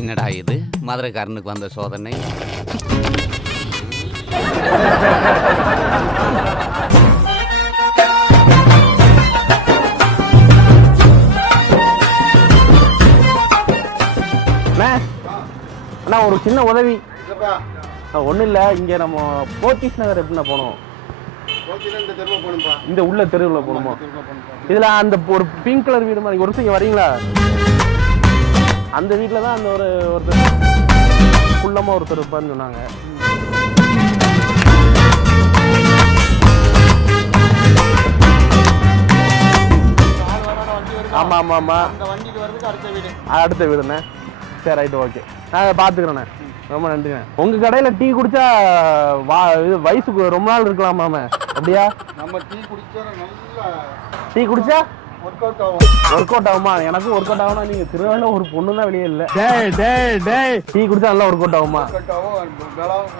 என்னடா இது மதுரைக்காரனுக்கு வந்த சோதனை? அண்ணா ஒரு சின்ன உதவி. ஒன்றும் இல்லை, இங்கே நம்ம போத்தீஸ் நகர் எப்படின்னா போனோம்? இந்த உள்ள தெருவில் போகணுமா? இதில் அந்த ஒரு பிங்க் கலர் வீடு மாதிரி ஒரு நிமிஷம் இங்கே வரீங்களா? அந்த வீட்டில் தான் அந்த ஒருத்தர் குள்ளமாக ஒருத்தர் இருப்பான்னு சொன்னாங்க. ஆமாம் ஆமாம் ஆமாம், அடுத்த வீடுண்ணே. சரி ரைட்டு, ஓகே, நான் பார்த்துக்கிறேண்ணே. ரொம்ப நன்றிண்ணே. உங்கள் கடையில் டீ குடிச்சா இது வயசுக்கு ரொம்ப நாள் இருக்கலாமாமே, அப்படியா? நம்ம டீ குடிச்சா ஒர்க் அவுட் ஆகுமா? எனக்கும் ஒர்க் அவுட் ஆகும்னா நீங்க திருவாரூர்ல ஒரு பொண்ணு தான் வெளியே இல்ல. டீ குடிச்சா நல்லா ஒர்க் அவுட் ஆகுமா?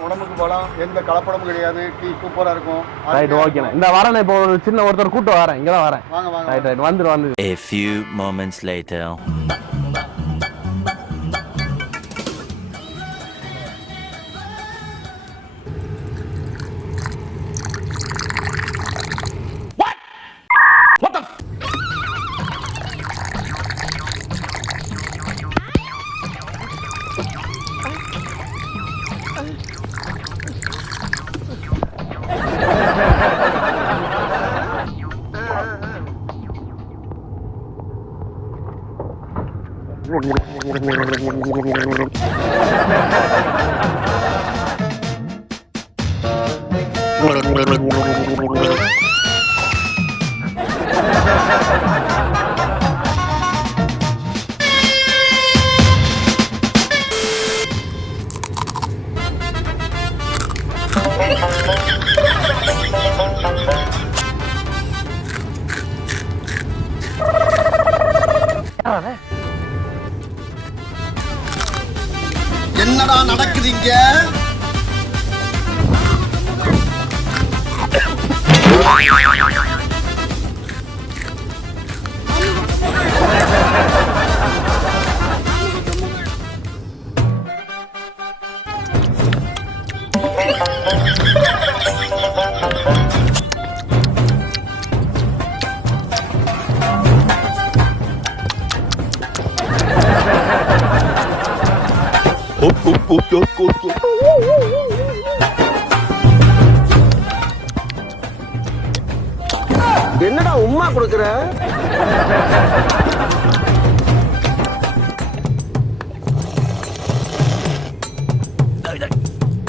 உடம்புக்கு பலம், எந்த கலப்படமும் கிடையாது. டீ சூப்பரா இருக்கும். ரைட், ஓகேண்ணே. இந்த வரேன், இப்போ ஒரு சின்ன ஒருத்தர் கூட்டு வரேன், இங்கதான் வரேன். ரைட் ரைட், வந்து. A few moments later. என்னடா நடக்குதுங்க? என்னடா உம்மா கொடுக்குற?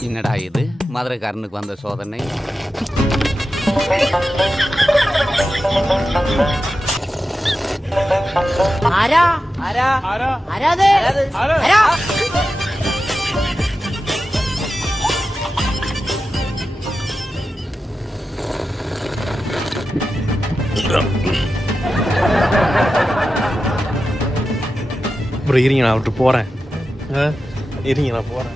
என்னடா இது மதுரைக்காரனுக்கு வந்த சோதனை? ப்ரோ இருங்க, நான் விட்டு போகிறேன். இருங்க, நான் போகிறேன்.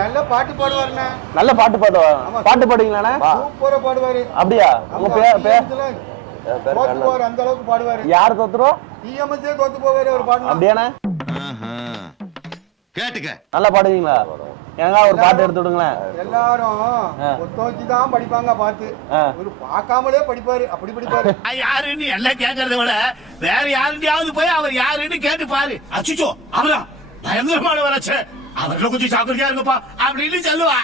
நல்ல பாட்டு பாடுவாருண்ணே. நல்ல பாட்டு பாட்டு பாடுவீங்களாண்ணே? சூப்பரா பாடுவாரு. அப்படியா? உங்க பேர் தோத்துவாரு, அந்த அளவுக்கு பாடுவாரு. யார் தோத்துருவோம்? டிஎம்எஸ்ஏ தோத்து போவாரு அவர் பாடு. அப்படியாண்ணே? கேட்டுக்க. நல்லா பாடுவீங்களா? ஏங்க ஒரு பாட்டு எடுத்து விடுங்களேன். எல்லாரும் ஒத்தோச்சி தான் படிப்பாங்க பார்த்து, ஒரு பார்க்காமலே படிப்பாரு. அப்படி படிப்பாரு. யாருன்னு எல்லாம் கேட்கறத விட வேற யாருந்தையாவது போய் அவர் யாருன்னு கேட்டு பாரு. அச்சுச்சோ அவரா பயங்கரமான வராச்சு, அவர்ல கொஞ்சம் ஜாக்கிரதையா இருங்கப்பா அப்படின்னு சொல்லுவா.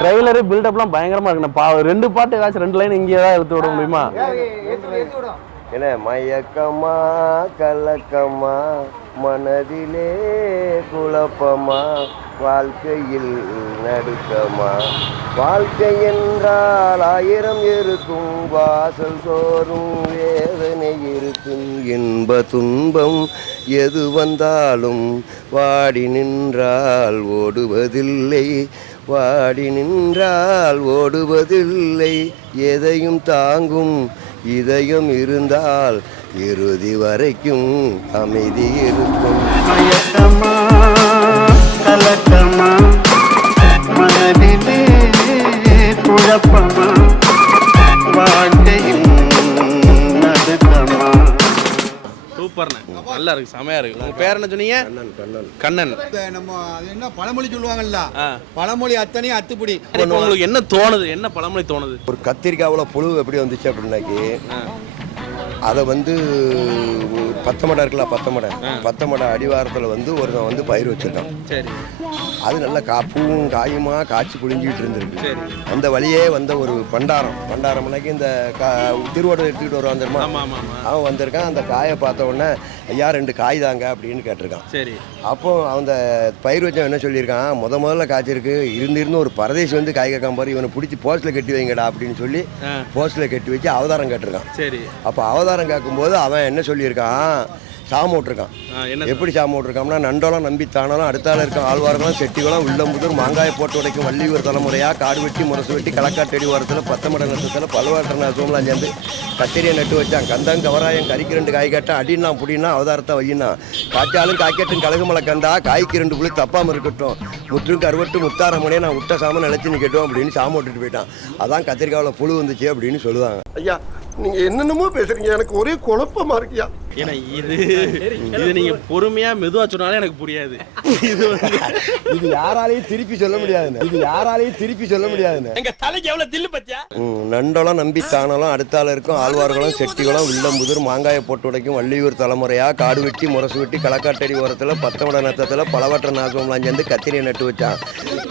ட்ரெய்லரு பில்டப்லாம் பயங்கரமா இருக்குண்ணா. ரெண்டு பாட்டு ஏதாச்சும் 2 லைன் இங்கே தான் எடுத்து விட முடியுமா? என்ன மயக்கமா கலக்கமா மனதிலே குழப்பமா வாழ்க்கையில் நடுக்கமா வாழ்க்கை என்றால் 1000 இருக்கும் வாசல் தோறும் வேதனை இருக்கும் இன்ப துன்பம் எது வந்தாலும் வாடி நின்றால் ஓடுவதில்லை வாடி நின்றால் ஓடுவதில்லை எதையும் தாங்கும் இதயம் இருந்தால் இறுதி வரைக்கும் அமைதி இருக்கும் மயக்கமா கலக்கமா மனதிலே குழப்பமா வாழ்க்கையில் நடுக்கமா. சூப்பர்ண்ணே, நல்லா இருக்கு, செமையா இருக்கு. உங்க பேர் என்ன சொன்னீங்க? கண்ணன். நம்ம அது என்ன பழமொழி சொல்லுவாங்கல்ல, பழமொழி அத்தனையும் அத்துப்படி. இப்போ உங்களுக்கு என்ன தோணுது, என்ன பழமொழி தோணுது? ஒரு கத்திரிக்காவில் புழு எப்படி வந்துச்சு அப்படின்னாக்கி அதை வந்து பத்த மடை இருக்குல்ல, பத்த மடை அடிவாரத்தில் வந்து ஒருத்தன் வந்து பயிர் வச்சிருக்கான். சரி. அது நல்லா பூவும் காயுமா காய்ச்சி குளிஞ்சிட்டு இருந்திருக்கு. அந்த வழியே வந்த ஒரு பண்டாரம்னாக்கி இந்த திருவோட்டை எடுத்துக்கிட்டு வருவான் தெரியுமா, அவன் வந்திருக்கான். அந்த காயை பார்த்த உடனே ஐயா 2 காய் தாங்க அப்படின்னு கேட்டிருக்கான். சரி. அப்போ அந்த பயிர் வச்சவன் என்ன சொல்லியிருக்கான், முதல்ல காய்ச்சிருக்கு, இருந்து ஒரு பரதேசி வந்து காய் கேட்காம பாரு, இவனை பிடிச்சி போஸ்ட்டில் கட்டி வைங்கடா அப்படின்னு சொல்லி போஸ்ட்டில் கட்டி வச்சு அவதாரம் கேட்டிருக்கான். சரி. அப்போ அவதாரம் கேட்கும்போது அவன் என்ன சொல்லியிருக்கான், சாம விட்டுருக்கான். எப்படி சாம விட்டுருக்கான்னா, நண்டோலாம் நம்பி தானாலும் அடுத்தால இருக்க ஆழ்வார்களும் செட்டிகளும் உள்ளம்புதூர் மாங்காயை போட்டு உடைக்கும் வள்ளியூர் தலைமுறையாக காடு வெட்டி முரசு வெட்டி களக்காட்டடி ஓரத்தில் 10 மடை நட்டத்தில் பல்வாட்டர் சோம்லாம் சேர்ந்து கத்திரியை நட்டு வச்சான். கந்தம் கவராயம் கறிக்கு 2 காய் கேட்டான், அடினா புடினா அவதாரத்தை வையினா காய்ச்சாலும் காய்க்கட்டும் கழுகுமலை கந்தா காய்க்கு 2 புள்ளி தப்பாமல் இருக்கட்டும் முற்றும் கருவட்டு முத்தாரமனே நான் விட்ட சாம நிலச்சி நிற்கட்டும் அப்படின்னு சாம விட்டுட்டு போயிட்டான். அதான் கத்திரிக்காவில் புழு வந்துச்சு அப்படின்னு சொல்லுவாங்க. ஐயா நீங்க என்னென்னமோ பேசுறீங்க, எனக்கு ஒரே குழப்பமா இருக்கியா. ஏன்னா இது நீங்க பொறுமையா மெதுவா சொன்னாலே எனக்கு புரியாது. இது யாராலையும் திருப்பி சொல்ல முடியாதுன்னு. எங்க தலைக்கு எவ்வளவு தில்லு பத்தியா. நண்டோலாம் நம்பி தானாலும் அடுத்தால இருக்கும் ஆழ்வார்களும் செட்டிகளும் உள்ளம்புதூர் மாங்காயை போட்டு உடைக்கும் வள்ளியூர் தலைமுறையா காடு வெட்டி முரசு வெட்டி களக்காட்டடி ஓரத்தில் 10 மடை நட்டத்தில் பலவற்ற நாசம்லாம் சேர்ந்து கத்திரியை நட்டு வச்சான்.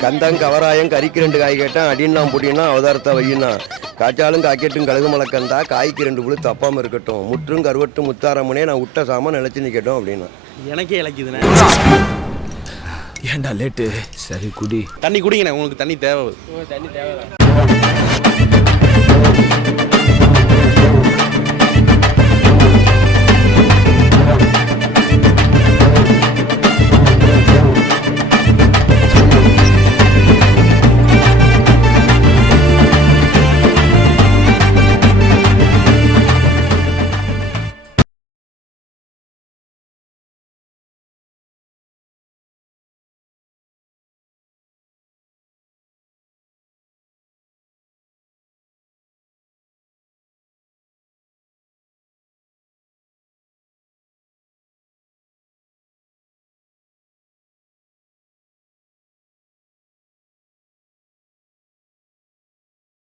கந்தம் கவராயம் கறிக்கு 2 காய் கேட்டான், அடினா புடினா அவதாரத்தை வையினா காய்ச்சாலும் காய்க்கட்டும் கழுகுமலை கந்தா காய்க்கு 2 புள்ளி தப்பாமல் இருக்கட்டும் முற்றும் கருவட்டு முத்தாரமனே நான் விட்ட சாம நிலச்சி நிற்கட்டும் அப்படின்னா. எனக்கே இலக்கிதுண்ணே. ஏண்டா லேட்டு? சரி குடி. தண்ணி குடிங்கண்ணே, உங்களுக்கு தண்ணி தேவை.